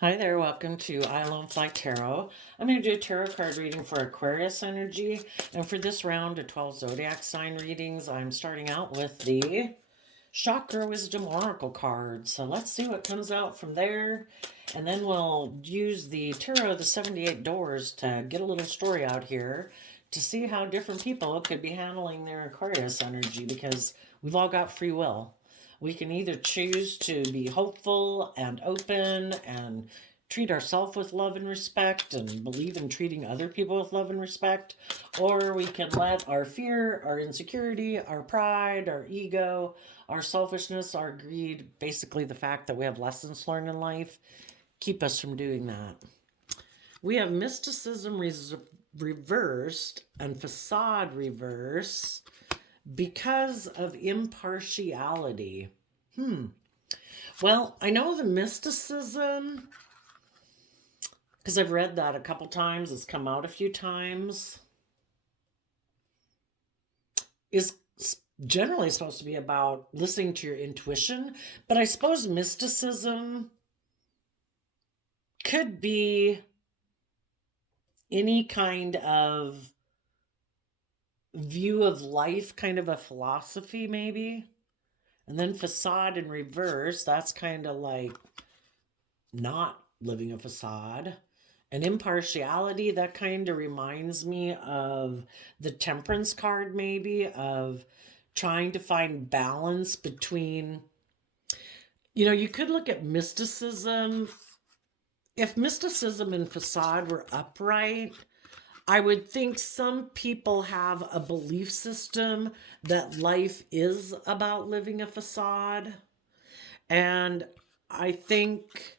Hi there, welcome to I Alone Fly Tarot. I'm going to do a tarot card reading for Aquarius energy. And for this round of 12 zodiac sign readings, I'm starting out with the Chakra Wisdom Oracle card. So let's see what comes out from there. And then we'll use the Tarot of the 78 Doors to get a little story out here to see how different people could be handling their Aquarius energy, because we've all got free will. We can either choose to be hopeful and open and treat ourselves with love and respect and believe in treating other people with love and respect, or we can let our fear, our insecurity, our pride, our ego, our selfishness, our greed, basically the fact that we have lessons learned in life, keep us from doing that. We have mysticism reversed and facade reverse because of impartiality. Well, I know the mysticism, because I've read that a couple times, it's come out a few times, is generally supposed to be about listening to your intuition. But I suppose mysticism could be any kind of view of life, kind of a philosophy maybe. And then facade in reverse, that's kind of like not living a facade. And impartiality, that kind of reminds me of the Temperance card, maybe, of trying to find balance between, you could look at mysticism. If mysticism and facade were upright, I would think some people have a belief system that life is about living a facade. And I think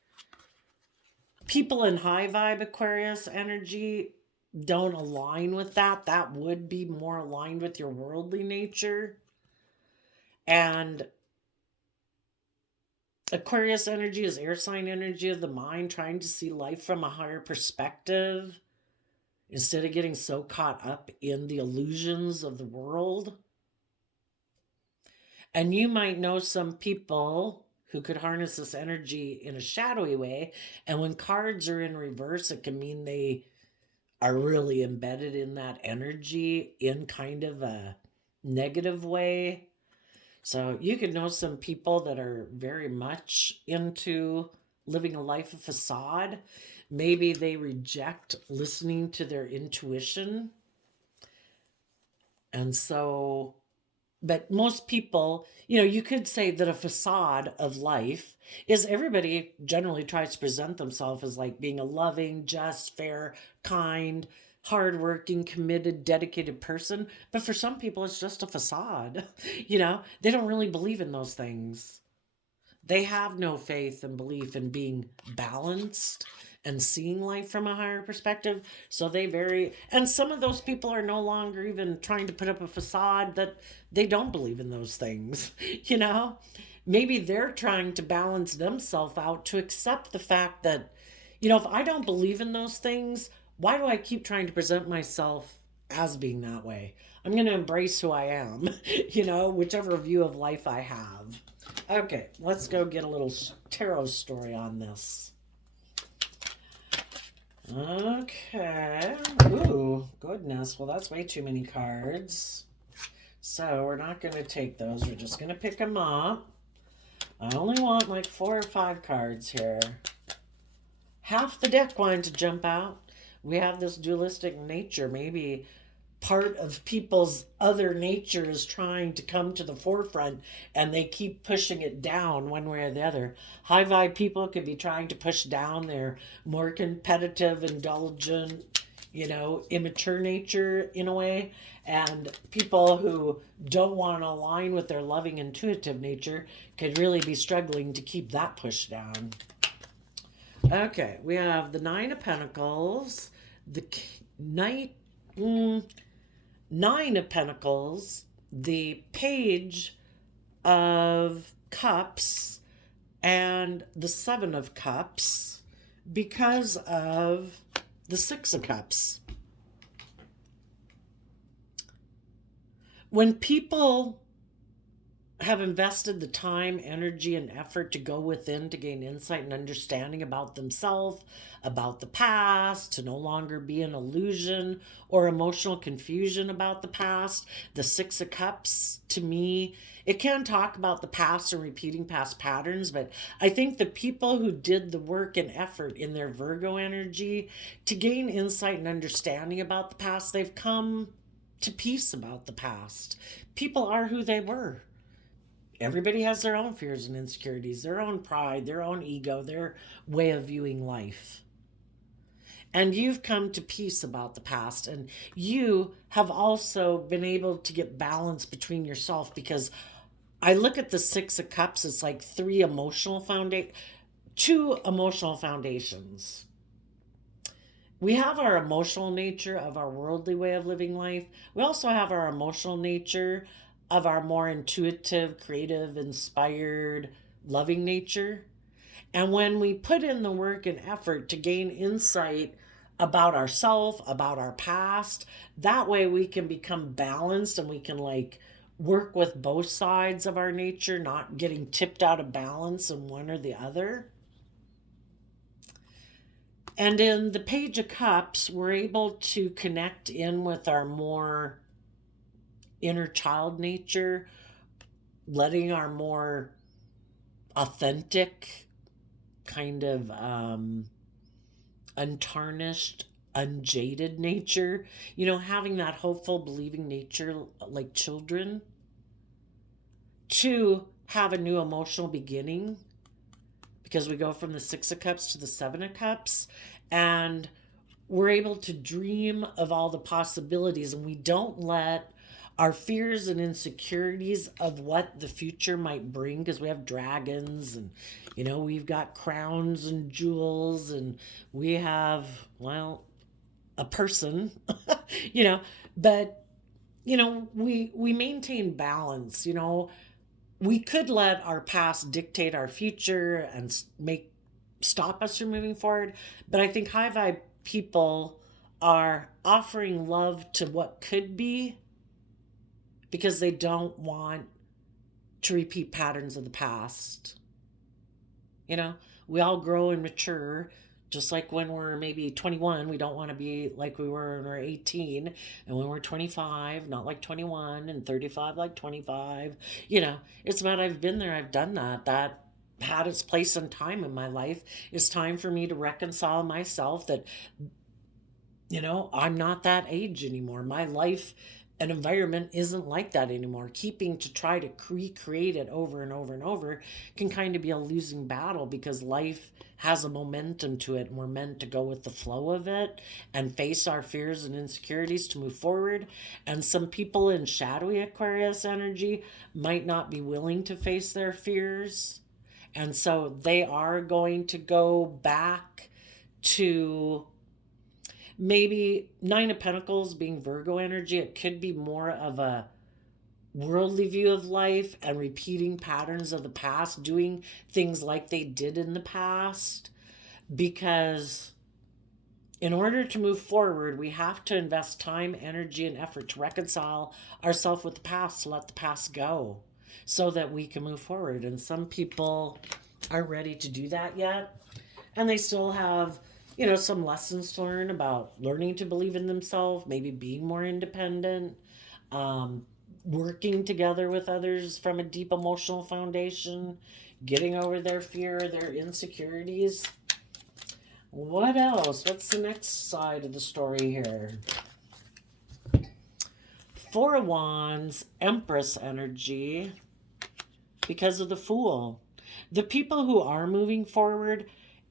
people in high vibe Aquarius energy don't align with that. That would be more aligned with your worldly nature. And Aquarius energy is air sign energy of the mind, trying to see life from a higher perspective instead of getting so caught up in the illusions of the world. And you might know some people who could harness this energy in a shadowy way. And when cards are in reverse, it can mean they are really embedded in that energy in kind of a negative way. So you could know some people that are very much into living a life of facade. Maybe they reject listening to their intuition. And so, but most people, you could say that a facade of life is everybody generally tries to present themselves as like being a loving, just, fair, kind, hardworking, committed, dedicated person. But for some people, it's just a facade. They don't really believe in those things. They have no faith and belief in being balanced and seeing life from a higher perspective. So they vary. And some of those people are no longer even trying to put up a facade that they don't believe in those things. Maybe they're trying to balance themselves out to accept the fact that, if I don't believe in those things, why do I keep trying to present myself as being that way? I'm going to embrace who I am, whichever view of life I have. Okay, let's go get a little tarot story on this. Okay. Ooh, goodness. Well, that's way too many cards. So we're not going to take those. We're just going to pick them up. I only want like 4 or 5 cards here. Half the deck wanted to jump out. We have this dualistic nature. Maybe part of people's other nature is trying to come to the forefront and they keep pushing it down one way or the other. High vibe people could be trying to push down their more competitive, indulgent, immature nature in a way. And people who don't want to align with their loving, intuitive nature could really be struggling to keep that pushed down. Okay, we have the Nine of Pentacles, the Nine of Pentacles, the Page of Cups, and the Seven of Cups because of the Six of Cups. When people have invested the time, energy, and effort to go within to gain insight and understanding about themselves, about the past, to no longer be an illusion or emotional confusion about the past. The Six of Cups, to me, it can talk about the past and repeating past patterns, but I think the people who did the work and effort in their Virgo energy to gain insight and understanding about the past, they've come to peace about the past. People are who they were. Everybody has their own fears and insecurities, their own pride, their own ego, their way of viewing life. And you've come to peace about the past. And you have also been able to get balance between yourself, because I look at the Six of Cups as like two emotional foundations. We have our emotional nature of our worldly way of living life. We also have our emotional nature of our more intuitive, creative, inspired, loving nature. And when we put in the work and effort to gain insight about ourselves, about our past, that way we can become balanced and we can like work with both sides of our nature, not getting tipped out of balance in one or the other. And in the Page of Cups, we're able to connect in with our more inner child nature, letting our more authentic, kind of untarnished, unjaded nature, having that hopeful, believing nature like children, to have a new emotional beginning, because we go from the Six of Cups to the Seven of Cups, and we're able to dream of all the possibilities, and we don't let our fears and insecurities of what the future might bring, because we have dragons and we've got crowns and jewels, and we have, well, a person, but we maintain balance. We could let our past dictate our future and stop us from moving forward, but I think high vibe people are offering love to what could be, because they don't want to repeat patterns of the past. We all grow and mature, just like when we're maybe 21, we don't want to be like we were when we're 18, and when we're 25, not like 21, and 35 like 25. It's about, I've been there, I've done that. That had its place and time in my life. It's time for me to reconcile myself that, I'm not that age anymore. My life an environment isn't like that anymore. Keeping to try to recreate it over and over and over can kind of be a losing battle, because life has a momentum to it, and we're meant to go with the flow of it and face our fears and insecurities to move forward. And some people in shadowy Aquarius energy might not be willing to face their fears, and so they are going to go back to maybe Nine of Pentacles being Virgo energy. It could be more of a worldly view of life and repeating patterns of the past, doing things like they did in the past, because in order to move forward, we have to invest time, energy, and effort to reconcile ourselves with the past, to let the past go so that we can move forward. And some people aren't ready to do that yet, and they still have some lessons to learn about learning to believe in themselves, maybe being more independent, working together with others from a deep emotional foundation, getting over their fear, their insecurities. What else? What's the next side of the story here? Four of Wands, Empress energy, because of the Fool. The people who are moving forward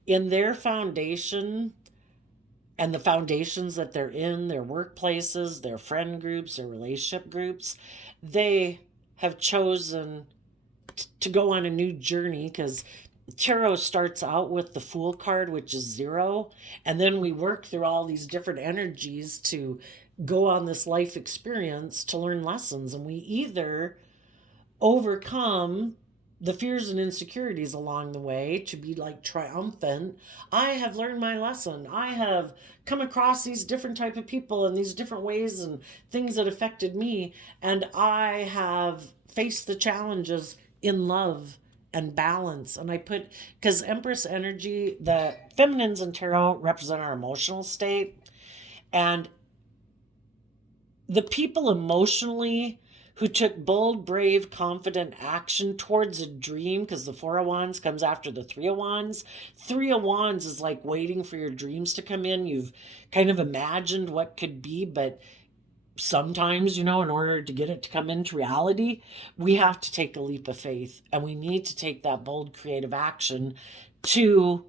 in their foundation and the foundations that they're in, their workplaces, their friend groups, their relationship groups, they have chosen to go on a new journey, because tarot starts out with the Fool card, which is 0, and then we work through all these different energies to go on this life experience to learn lessons, and we either overcome the fears and insecurities along the way to be like triumphant. I have learned my lesson. I have come across these different type of people and these different ways and things that affected me, and I have faced the challenges in love and balance. And I put, because Empress energy, the feminines in tarot represent our emotional state, and the people emotionally who took bold, brave, confident action towards a dream, because the Four of Wands comes after the Three of Wands. Three of Wands is like waiting for your dreams to come in. You've kind of imagined what could be, but sometimes, in order to get it to come into reality, we have to take a leap of faith, and we need to take that bold, creative action to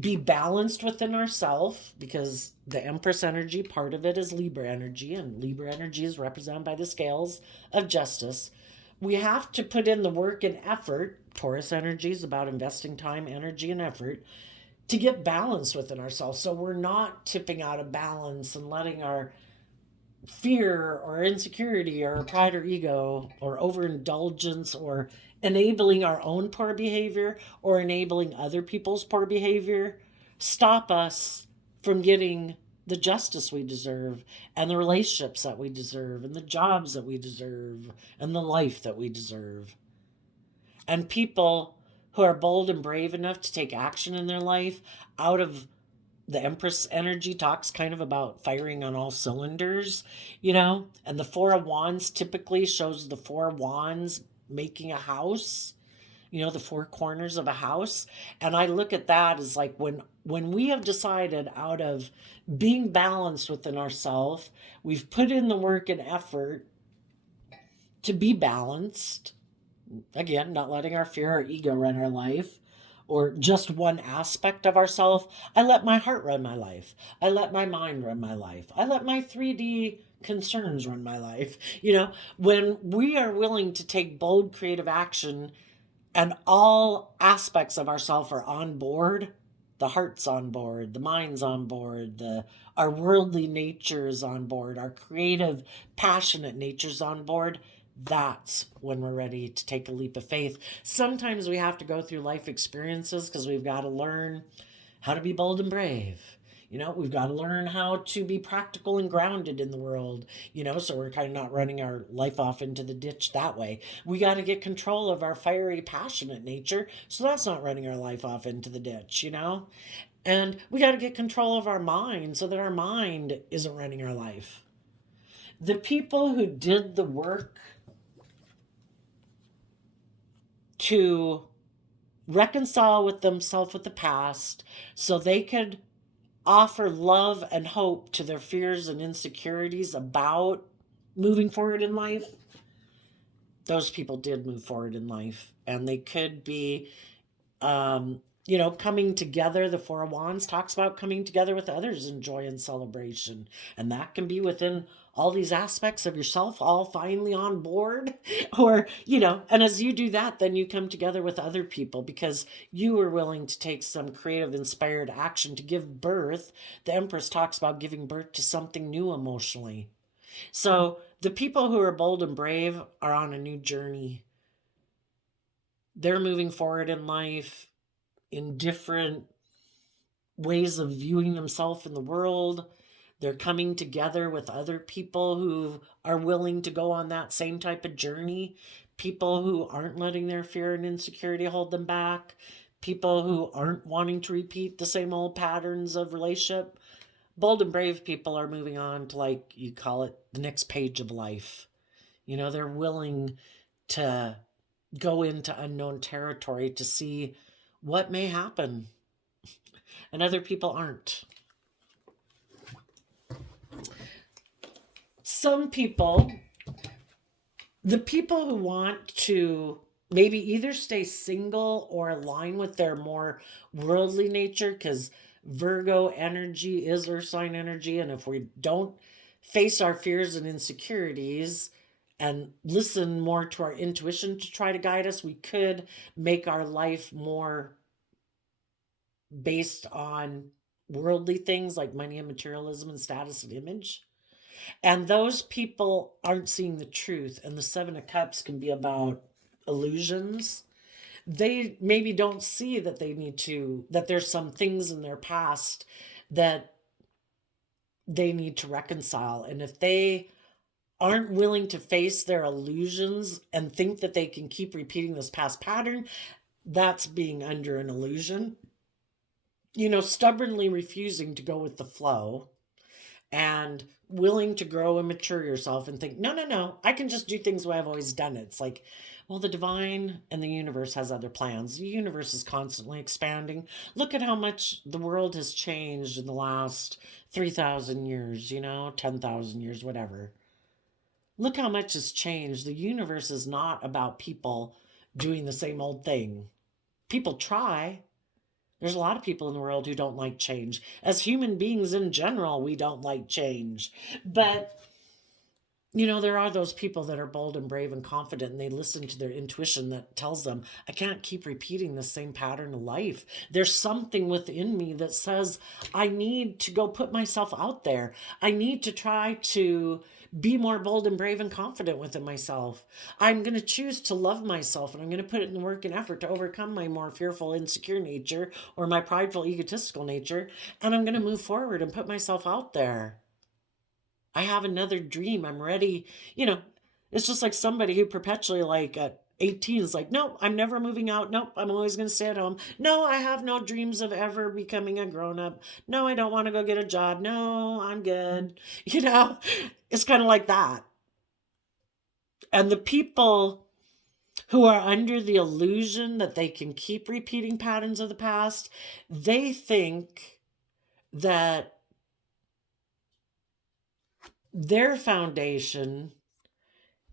be balanced within ourselves, because the Empress energy, part of it is Libra energy, and Libra energy is represented by the scales of justice. We have to put in the work and effort. Taurus energy is about investing time, energy, and effort to get balance within ourselves, so we're not tipping out of balance and letting our fear or insecurity or pride or ego or overindulgence or enabling our own poor behavior or enabling other people's poor behavior stop us from getting the justice we deserve and the relationships that we deserve and the jobs that we deserve and the life that we deserve. And people who are bold and brave enough to take action in their life out of the Empress energy talks kind of about firing on all cylinders, and the Four of Wands typically shows the Four of Wands making a house, the four corners of a house. And I look at that as like when we have decided out of being balanced within ourselves, we've put in the work and effort to be balanced. Again, not letting our fear or ego run our life or just one aspect of ourself. I let my heart run my life. I let my mind run my life. I let my 3D concerns run my life. When we are willing to take bold creative action and all aspects of ourself are on board, the heart's on board, the mind's on board, our worldly nature is on board, our creative, passionate nature's on board, that's when we're ready to take a leap of faith. Sometimes we have to go through life experiences because we've got to learn how to be bold and brave. We've got to learn how to be practical and grounded in the world, so we're kind of not running our life off into the ditch that way. We got to get control of our fiery, passionate nature, so that's not running our life off into the ditch, And we got to get control of our mind so that our mind isn't running our life. The people who did the work to reconcile with themselves with the past so they could offer love and hope to their fears and insecurities about moving forward in life, those people did move forward in life, and they could be coming together. The Four of Wands talks about coming together with others in joy and celebration, and that can be within all these aspects of yourself all finally on board, or and as you do that, then you come together with other people because you are willing to take some creative inspired action to give birth. The Empress talks about giving birth to something new emotionally. So the people who are bold and brave are on a new journey. They're moving forward in life in different ways of viewing themselves in the world. They're coming together with other people who are willing to go on that same type of journey. People who aren't letting their fear and insecurity hold them back. People who aren't wanting to repeat the same old patterns of relationship. Bold and brave people are moving on to, like you call it, the next page of life. They're willing to go into unknown territory to see what may happen. And other people aren't. Some people, the people who want to maybe either stay single or align with their more worldly nature, because Virgo energy is earth sign energy, and if we don't face our fears and insecurities and listen more to our intuition to try to guide us, we could make our life more based on worldly things like money and materialism and status and image. And those people aren't seeing the truth. And the Seven of Cups can be about illusions. They maybe don't see that that there's some things in their past that they need to reconcile. And if they aren't willing to face their illusions and think that they can keep repeating this past pattern, that's being under an illusion. Stubbornly refusing to go with the flow and willing to grow and mature yourself and think, no, no, no, I can just do things the way I've always done it. It's like, well, the divine and the universe has other plans. The universe is constantly expanding. Look at how much the world has changed in the last 3,000 years, 10,000 years, whatever. Look how much has changed. The universe is not about people doing the same old thing. People try. There's a lot of people in the world who don't like change. As human beings in general, we don't like change. But, there are those people that are bold and brave and confident, and they listen to their intuition that tells them, I can't keep repeating the same pattern of life. There's something within me that says, I need to go put myself out there. I need to try to be more bold and brave and confident within myself. I'm going to choose to love myself, and I'm going to put it in the work and effort to overcome my more fearful, insecure nature or my prideful, egotistical nature. And I'm going to move forward and put myself out there. I have another dream. I'm ready. It's just like somebody who perpetually, like at 18, is like, nope, I'm never moving out. Nope, I'm always going to stay at home. No, I have no dreams of ever becoming a grown up. No, I don't want to go get a job. No, I'm good. It's kind of like that. And the people who are under the illusion that they can keep repeating patterns of the past, they think that their foundation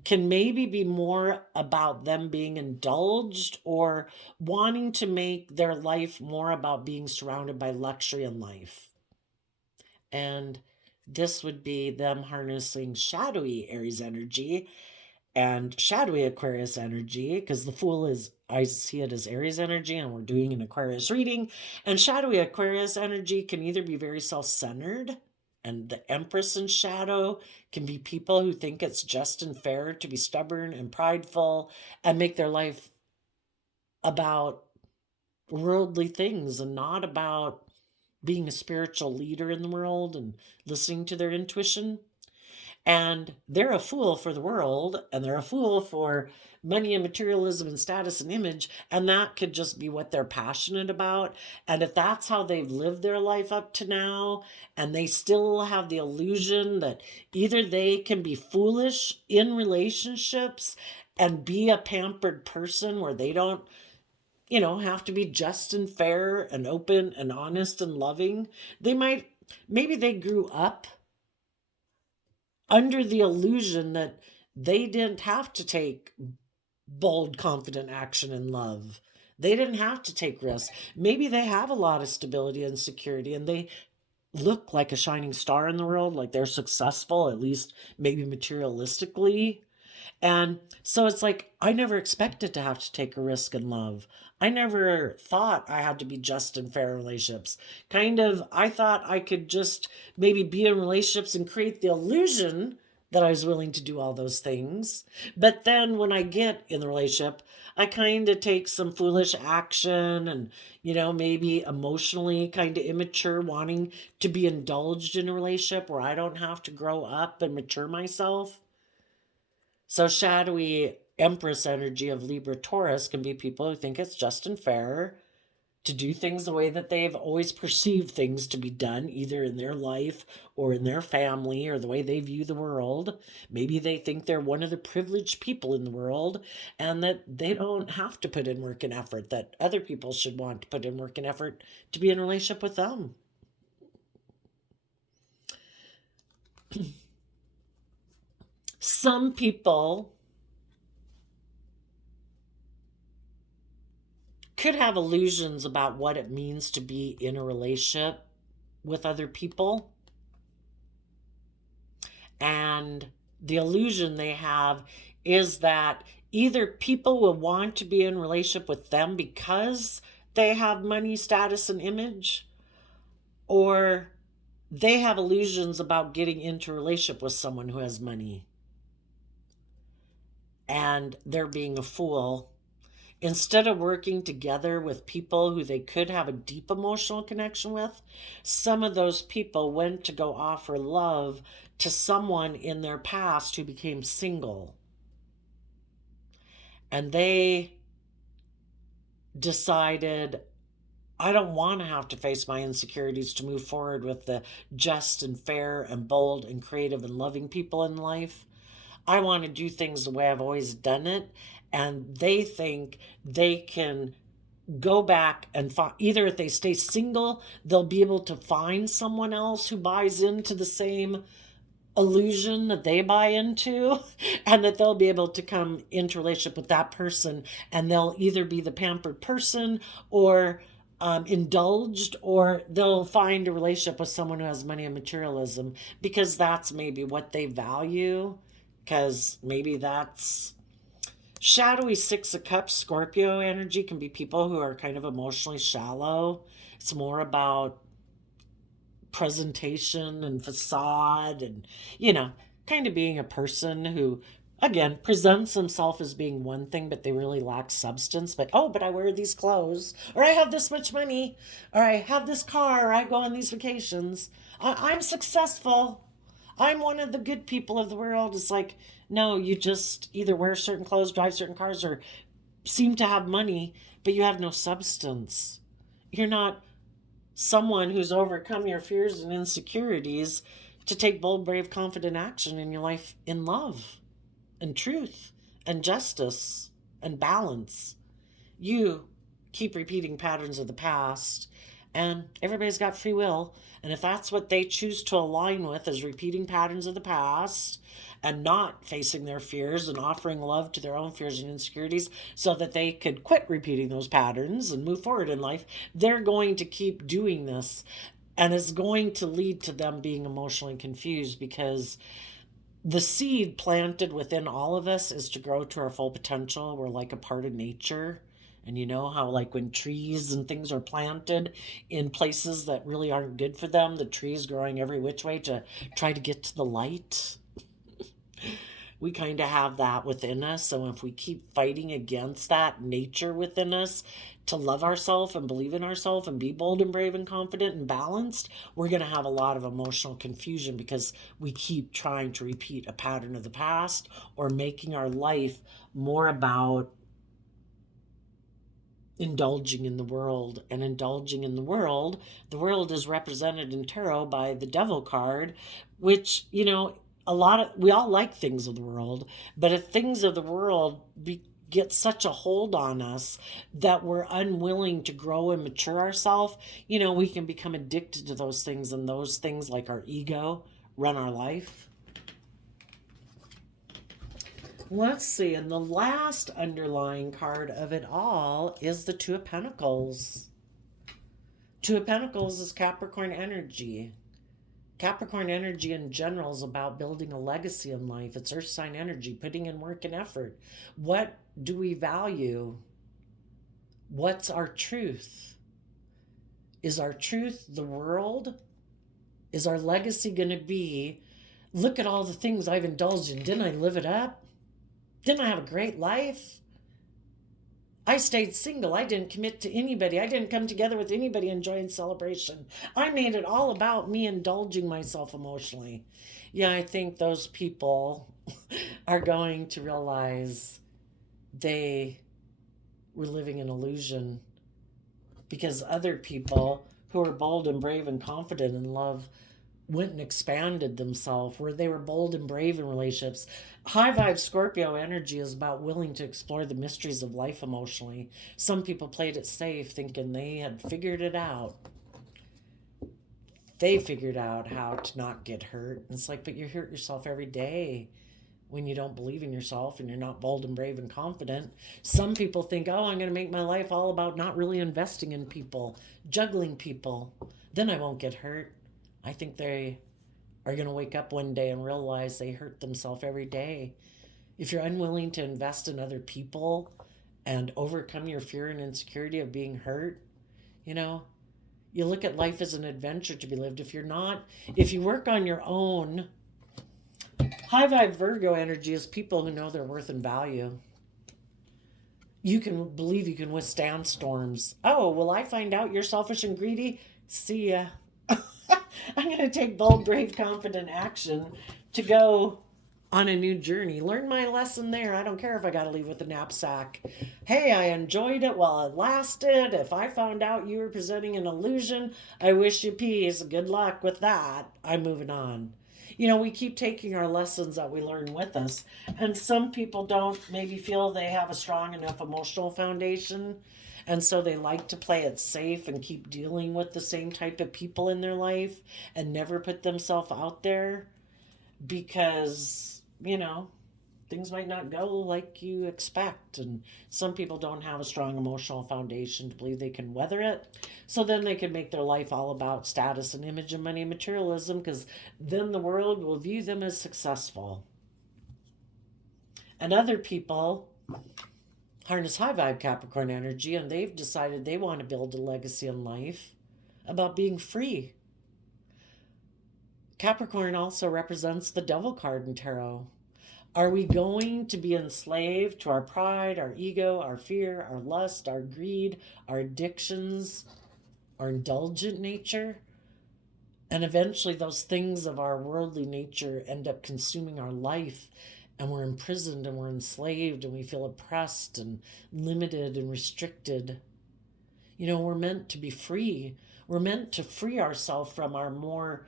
can maybe be more about them being indulged or wanting to make their life more about being surrounded by luxury in life. And this would be them harnessing shadowy Aries energy and shadowy Aquarius energy, because the Fool is, I see it as Aries energy, and we're doing an Aquarius reading. And shadowy Aquarius energy can either be very self-centered, and the Empress in shadow can be people who think it's just and fair to be stubborn and prideful and make their life about worldly things and not about being a spiritual leader in the world and listening to their intuition. And they're a fool for the world, and they're a fool for money and materialism and status and image, and that could just be what they're passionate about. And if that's how they've lived their life up to now, and they still have the illusion that either they can be foolish in relationships and be a pampered person where they don't have to be just and fair and open and honest and loving, maybe they grew up under the illusion that they didn't have to take bold, confident action in love. They didn't have to take risks. Maybe they have a lot of stability and security, and they look like a shining star in the world, like they're successful, at least maybe materialistically. And so it's like, I never expected to have to take a risk in love. I never thought I had to be just in fair relationships. I thought I could just maybe be in relationships and create the illusion that I was willing to do all those things. But then when I get in the relationship, I kind of take some foolish action and, maybe emotionally kind of immature, wanting to be indulged in a relationship where I don't have to grow up and mature myself. So shadowy Empress energy of Libra Taurus can be people who think it's just and fair to do things the way that they've always perceived things to be done, either in their life or in their family or the way they view the world. Maybe they think they're one of the privileged people in the world and that they don't have to put in work and effort, that other people should want to put in work and effort to be in a relationship with them. Some people could have illusions about what it means to be in a relationship with other people. And the illusion they have is that either people will want to be in a relationship with them because they have money, status, and image, or they have illusions about getting into a relationship with someone who has money. And they're being a fool. Instead of working together with people who they could have a deep emotional connection with, some of those people went to go offer love to someone in their past who became single. And they decided, I don't want to have to face my insecurities to move forward with the just and fair and bold and creative and loving people in life. I want to do things the way I've always done it. And they think they can go back and either if they stay single, they'll be able to find someone else who buys into the same illusion that they buy into, and that they'll be able to come into relationship with that person, and they'll either be the pampered person or indulged, or they'll find a relationship with someone who has money and materialism because that's maybe what they value, because maybe that's shadowy Six of Cups. Scorpio energy can be people who are kind of emotionally shallow. It's more about presentation and facade and, kind of being a person who, again, presents himself as being one thing, but they really lack substance. But I wear these clothes, or I have this much money, or I have this car, or I go on these vacations. I'm successful. I'm one of the good people of the world. It's like, no, you just either wear certain clothes, drive certain cars, or seem to have money, but you have no substance. You're not someone who's overcome your fears and insecurities to take bold, brave, confident action in your life in love and truth and justice and balance. You keep repeating patterns of the past, and everybody's got free will. And if that's what they choose to align with, is repeating patterns of the past and not facing their fears and offering love to their own fears and insecurities so that they could quit repeating those patterns and move forward in life, they're going to keep doing this. And it's going to lead to them being emotionally confused, because the seed planted within all of us is to grow to our full potential. We're like a part of nature. And you know how, like, when trees and things are planted in places that really aren't good for them, the trees growing every which way to try to get to the light? We kind of have that within us. So if we keep fighting against that nature within us to love ourselves and believe in ourselves and be bold and brave and confident and balanced, we're going to have a lot of emotional confusion because we keep trying to repeat a pattern of the past, or making our life more about indulging in the world. And indulging in the world is represented in tarot by the Devil card, which, we all like things of the world, but if things of the world get such a hold on us that we're unwilling to grow and mature ourselves, we can become addicted to those things, and those things, like our ego, run our life. Let's see, and the last underlying card of it all is the Two of Pentacles. Two of Pentacles is Capricorn energy. Capricorn energy in general is about building a legacy in life. It's earth sign energy, putting in work and effort. What do we value? What's our truth? Is our truth the world? Is our legacy going to be, look at all the things I've indulged in. Didn't I live it up? Didn't I have a great life? I stayed single. I didn't commit to anybody. I didn't come together with anybody enjoying celebration. I made it all about me indulging myself emotionally. Yeah, I think those people are going to realize they were living an illusion, because other people who are bold and brave and confident in love went and expanded themselves, where they were bold and brave in relationships. High vibe Scorpio energy is about willing to explore the mysteries of life emotionally. Some people played it safe, thinking they had figured it out. They figured out how to not get hurt. It's like, but you hurt yourself every day when you don't believe in yourself and you're not bold and brave and confident. Some people think, oh, I'm going to make my life all about not really investing in people, juggling people. Then I won't get hurt. I think they are going to wake up one day and realize they hurt themselves every day. If you're unwilling to invest in other people and overcome your fear and insecurity of being hurt, You look at life as an adventure to be lived. If you work on your own, high vibe Virgo energy is people who know their worth and value. You can believe you can withstand storms. Oh, will I find out you're selfish and greedy? See ya. I'm going to take bold, brave, confident action to go on a new journey. Learn my lesson there. I don't care if I got to leave with a knapsack. Hey, I enjoyed it while it lasted. If I found out you were presenting an illusion, I wish you peace. Good luck with that. I'm moving on. We keep taking our lessons that we learn with us. And some people don't maybe feel they have a strong enough emotional foundation. And so they like to play it safe and keep dealing with the same type of people in their life and never put themselves out there because, things might not go like you expect. And some people don't have a strong emotional foundation to believe they can weather it. So then they can make their life all about status and image and money and materialism, because then the world will view them as successful. And other people harness high vibe Capricorn energy, and they've decided they want to build a legacy in life about being free. Capricorn also represents the devil card in tarot. Are we going to be enslaved to our pride, our ego, our fear, our lust, our greed, our addictions, our indulgent nature? And eventually those things of our worldly nature end up consuming our life, and we're imprisoned and we're enslaved and we feel oppressed and limited and restricted. We're meant to be free. We're meant to free ourselves from our more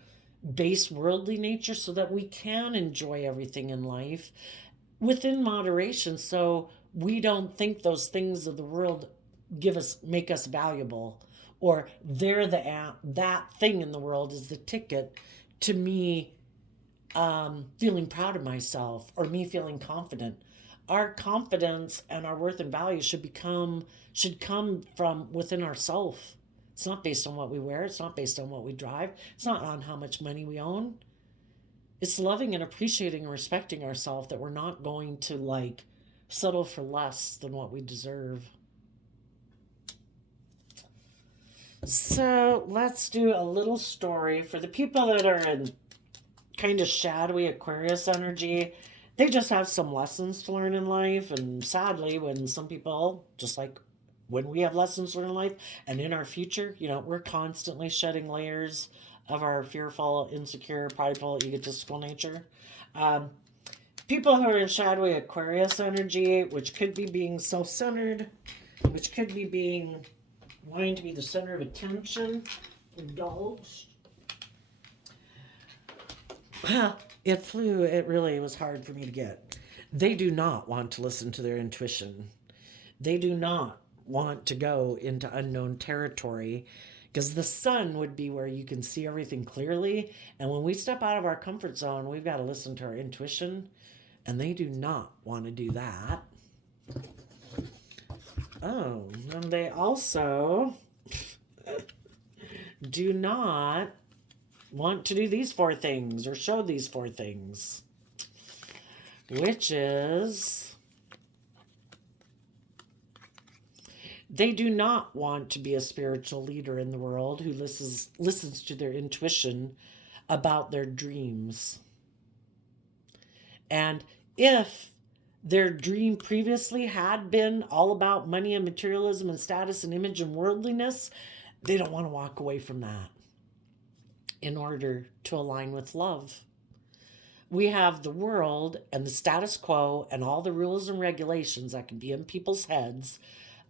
base worldly nature so that we can enjoy everything in life within moderation, so we don't think those things of the world make us valuable, or that thing in the world is the ticket to me feeling proud of myself or me feeling confident. Our confidence and our worth and value should come from within ourselves. It's not based on what we wear. It's not based on what we drive. It's not on how much money we own. It's loving and appreciating and respecting ourselves, that we're not going to settle for less than what we deserve. So let's do a little story for the people that are in kind of shadowy Aquarius energy. They just have some lessons to learn in life. And sadly, when some people, just like when we have lessons to learn in life and in our future, we're constantly shedding layers of our fearful, insecure, prideful, egotistical nature. People who are in shadowy Aquarius energy, which could be being self-centered, which could be wanting to be the center of attention, indulged. Well, it really was hard for me to get. They do not want to listen to their intuition. They do not want to go into unknown territory, because the sun would be where you can see everything clearly. And when we step out of our comfort zone, we've got to listen to our intuition. And they do not want to do that. Oh, and they also do not want to do these 4 things or show these 4 things, which is they do not want to be a spiritual leader in the world who listens to their intuition about their dreams. And if their dream previously had been all about money and materialism and status and image and worldliness, they don't want to walk away from that in order to align with love. We have the world and the status quo and all the rules and regulations that can be in people's heads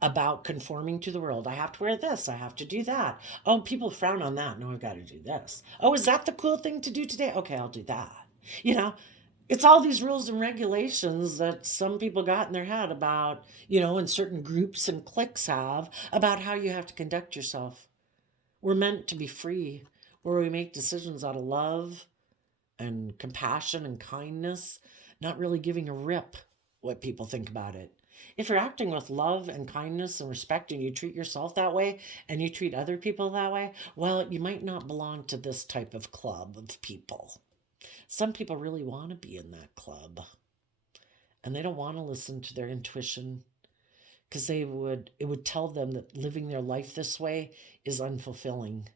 about conforming to the world. I have to wear this. I have to do that. Oh, people frown on that. No, I've got to do this. Oh, is that the cool thing to do today? Okay, I'll do that. It's all these rules and regulations that some people got in their head about, and certain groups and cliques have about how you have to conduct yourself. We're meant to be free, where we make decisions out of love and compassion and kindness, not really giving a rip what people think about it. If you're acting with love and kindness and respect, and you treat yourself that way and you treat other people that way, well, you might not belong to this type of club of people. Some people really want to be in that club, and they don't want to listen to their intuition, because it would tell them that living their life this way is unfulfilling,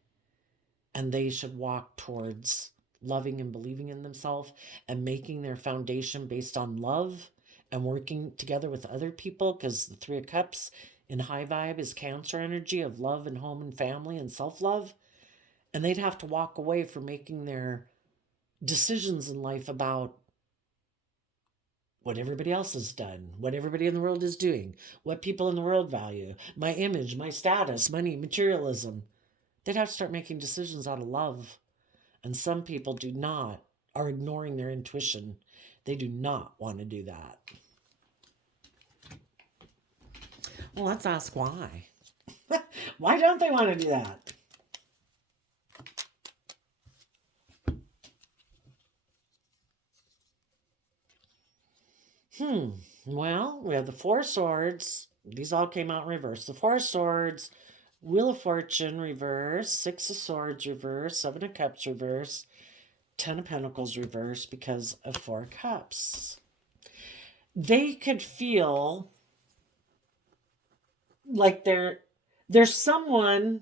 and they should walk towards loving and believing in themselves and making their foundation based on love and working together with other people, because the Three of Cups in high vibe is Cancer energy of love and home and family and self-love. And they'd have to walk away from making their decisions in life about what everybody else has done, what everybody in the world is doing, what people in the world value, my image, my status, money, materialism. They'd have to start making decisions out of love. And some people are ignoring their intuition. They do not want to do that. Well, let's ask why. Why don't they want to do that? Well, we have the Four Swords. These all came out in reverse. The Four Swords, Wheel of Fortune reverse, Six of Swords reverse, Seven of Cups reverse, Ten of Pentacles reverse because of Four Cups. They could feel like there's someone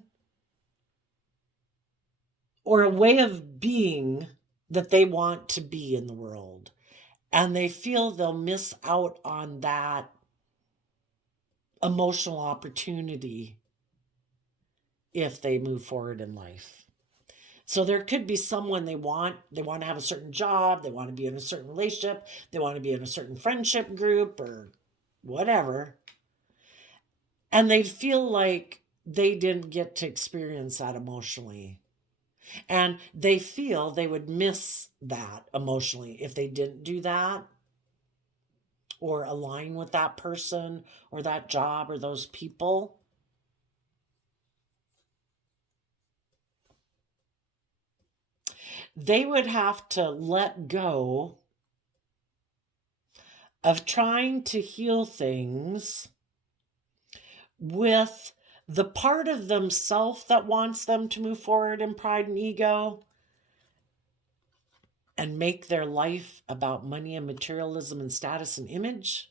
or a way of being that they want to be in the world. And they feel they'll miss out on that emotional opportunity if they move forward in life. So there could be someone they want to have a certain job, they want to be in a certain relationship, they want to be in a certain friendship group or whatever. And they feel like they didn't get to experience that emotionally. And they feel they would miss that emotionally if they didn't do that or align with that person or that job or those people. They would have to let go of trying to heal things with the part of themselves that wants them to move forward in pride and ego and make their life about money and materialism and status and image.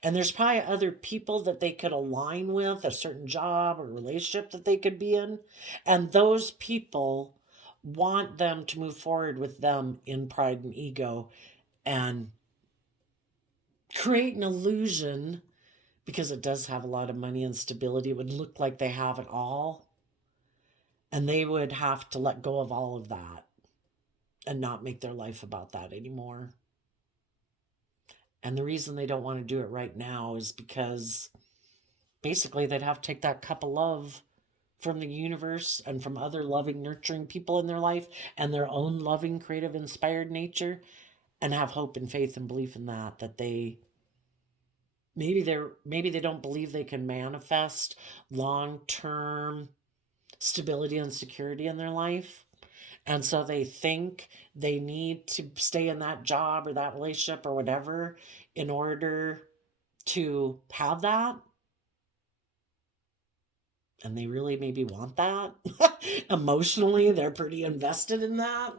And there's probably other people that they could align with, a certain job or relationship that they could be in. And those people want them to move forward with them in pride and ego and create an illusion, because it does have a lot of money and stability. It would look like they have it all. And they would have to let go of all of that and not make their life about that anymore. And the reason they don't want to do it right now is because basically they'd have to take that cup of love from the universe and from other loving, nurturing people in their life and their own loving, creative, inspired nature, and have hope and faith and belief in that they maybe they don't believe they can manifest long-term stability and security in their life. And so they think they need to stay in that job or that relationship or whatever in order to have that. And they really maybe want that. Emotionally, they're pretty invested in that.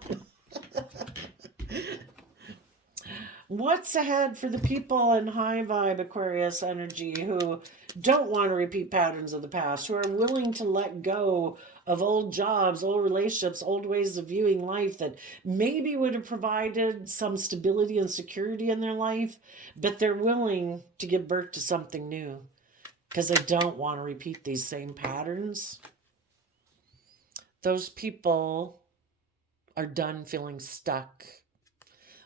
What's ahead for the people in high vibe Aquarius energy who don't want to repeat patterns of the past, who are willing to let go of old jobs, old relationships, old ways of viewing life that maybe would have provided some stability and security in their life, but they're willing to give birth to something new because they don't want to repeat these same patterns? Those people are done feeling stuck.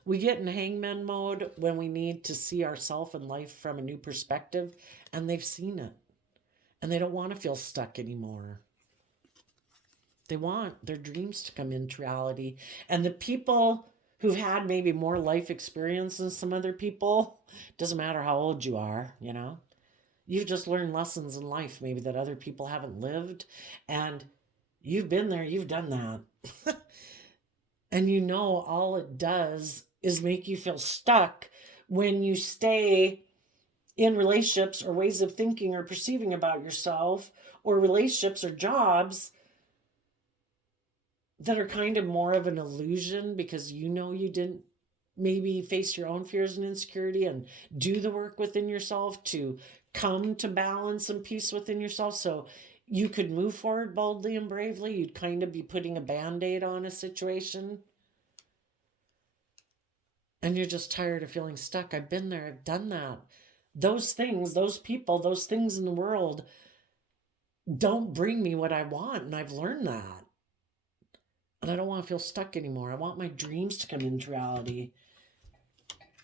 We get in hangman mode when we need to see ourselves and life from a new perspective, and they've seen it. And they don't want to feel stuck anymore. They want their dreams to come into reality. And the people who've had maybe more life experience than some other people, doesn't matter how old you are, you've just learned lessons in life maybe that other people haven't lived. And you've been there, you've done that. And all it does is make you feel stuck when you stay in relationships or ways of thinking or perceiving about yourself or relationships or jobs that are kind of more of an illusion because you didn't maybe face your own fears and insecurity and do the work within yourself to come to balance and peace within yourself so you could move forward boldly and bravely. You'd kind of be putting a band-aid on a situation and you're just tired of feeling stuck. I've been there, I've done that. Those things, those people, those things in the world don't bring me what I want, and I've learned that. And I don't want to feel stuck anymore. I want my dreams to come into reality.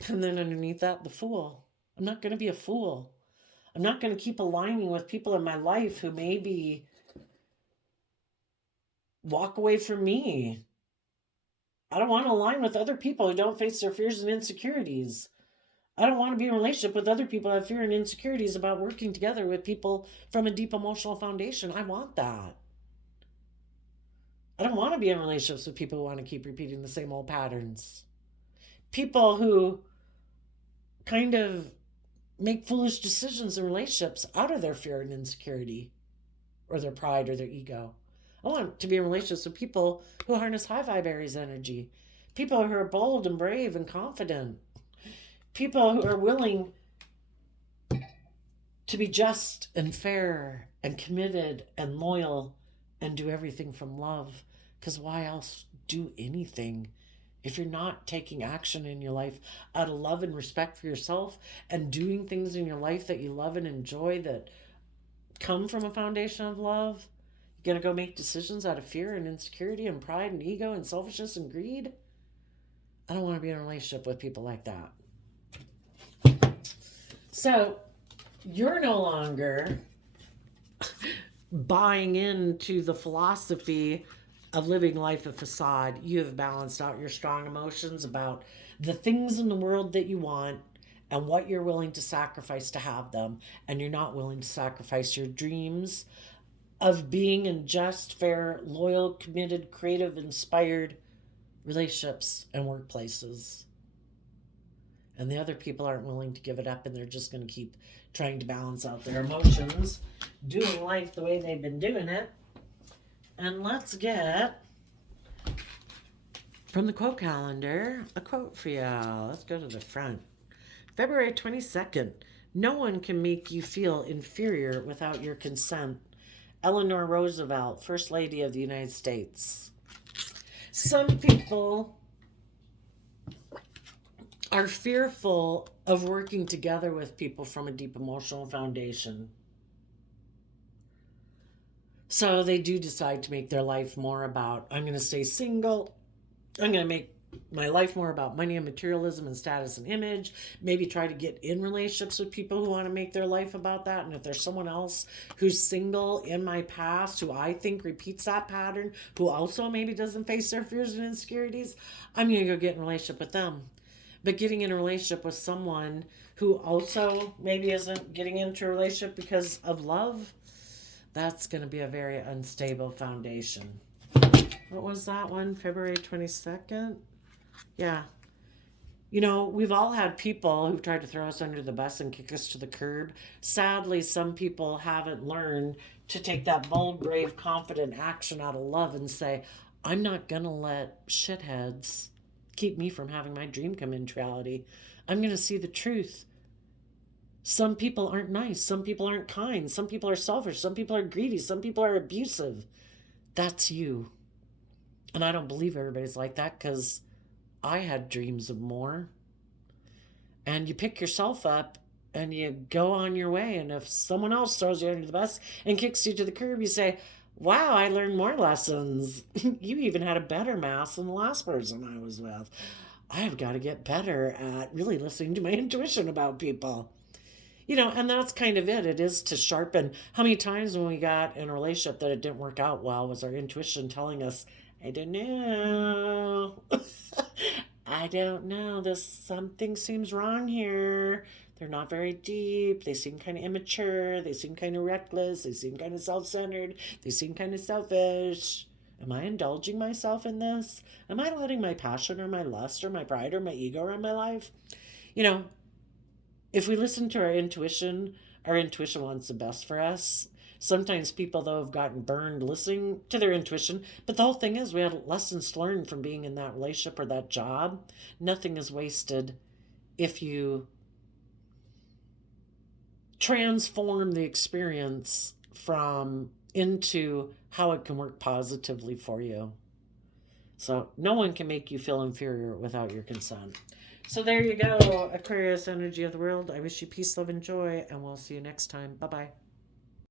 And then underneath that, the fool. I'm not going to be a fool. I'm not going to keep aligning with people in my life who maybe walk away from me. I don't want to align with other people who don't face their fears and insecurities. I don't want to be in a relationship with other people who have fear and insecurities about working together with people from a deep emotional foundation. I want that. I don't want to be in relationships with people who want to keep repeating the same old patterns. People who kind of make foolish decisions in relationships out of their fear and insecurity or their pride or their ego. I want to be in relationships with people who harness high vibe Aries energy. People who are bold and brave and confident. People who are willing to be just and fair and committed and loyal and do everything from love. Because why else do anything if you're not taking action in your life out of love and respect for yourself and doing things in your life that you love and enjoy that come from a foundation of love? You're going to go make decisions out of fear and insecurity and pride and ego and selfishness and greed? I don't want to be in a relationship with people like that. So you're no longer buying into the philosophy of living life a facade. You have balanced out your strong emotions about the things in the world that you want and what you're willing to sacrifice to have them. And you're not willing to sacrifice your dreams of being in just, fair, loyal, committed, creative, inspired relationships and workplaces. And the other people aren't willing to give it up, and they're just going to keep trying to balance out their emotions, doing life the way they've been doing it. And let's get, from the quote calendar, a quote for y'all. Let's go to the front. February 22nd. No one can make you feel inferior without your consent. Eleanor Roosevelt, First Lady of the United States. Some people are fearful of working together with people from a deep emotional foundation. So they do decide to make their life more about, I'm going to stay single. I'm going to make my life more about money and materialism and status and image. Maybe try to get in relationships with people who want to make their life about that. And if there's someone else who's single in my past who I think repeats that pattern, who also maybe doesn't face their fears and insecurities, I'm going to go get in a relationship with them. But getting in a relationship with someone who also maybe isn't getting into a relationship because of love, that's going to be a very unstable foundation. What was that one? February 22nd? Yeah. You know, we've all had people who've tried to throw us under the bus and kick us to the curb. Sadly, some people haven't learned to take that bold, brave, confident action out of love and say, I'm not going to let shitheads keep me from having my dream come into reality. I'm going to see the truth. Some people aren't nice. Some people aren't kind. Some people are selfish. Some people are greedy. Some people are abusive. That's you. And I don't believe everybody's like that because I had dreams of more. And you pick yourself up and you go on your way. And if someone else throws you under the bus and kicks you to the curb, you say, wow, I learned more lessons. You even had a better mass than the last person I was with. I've got to get better at really listening to my intuition about people. You know, and that's kind of it. It is to sharpen. How many times when we got in a relationship that it didn't work out well was our intuition telling us, I don't know. I don't know. Something seems wrong here. They're not very deep. They seem kind of immature. They seem kind of reckless. They seem kind of self-centered. They seem kind of selfish. Am I indulging myself in this? Am I letting my passion or my lust or my pride or my ego run my life? You know, if we listen to our intuition wants the best for us. Sometimes people, though, have gotten burned listening to their intuition. But the whole thing is we had lessons learned from being in that relationship or that job. Nothing is wasted if you transform the experience from into how it can work positively for you. So no one can make you feel inferior without your consent. So there you go, Aquarius energy of the world. I wish you peace, love, and joy, and we'll see you next time. Bye-bye.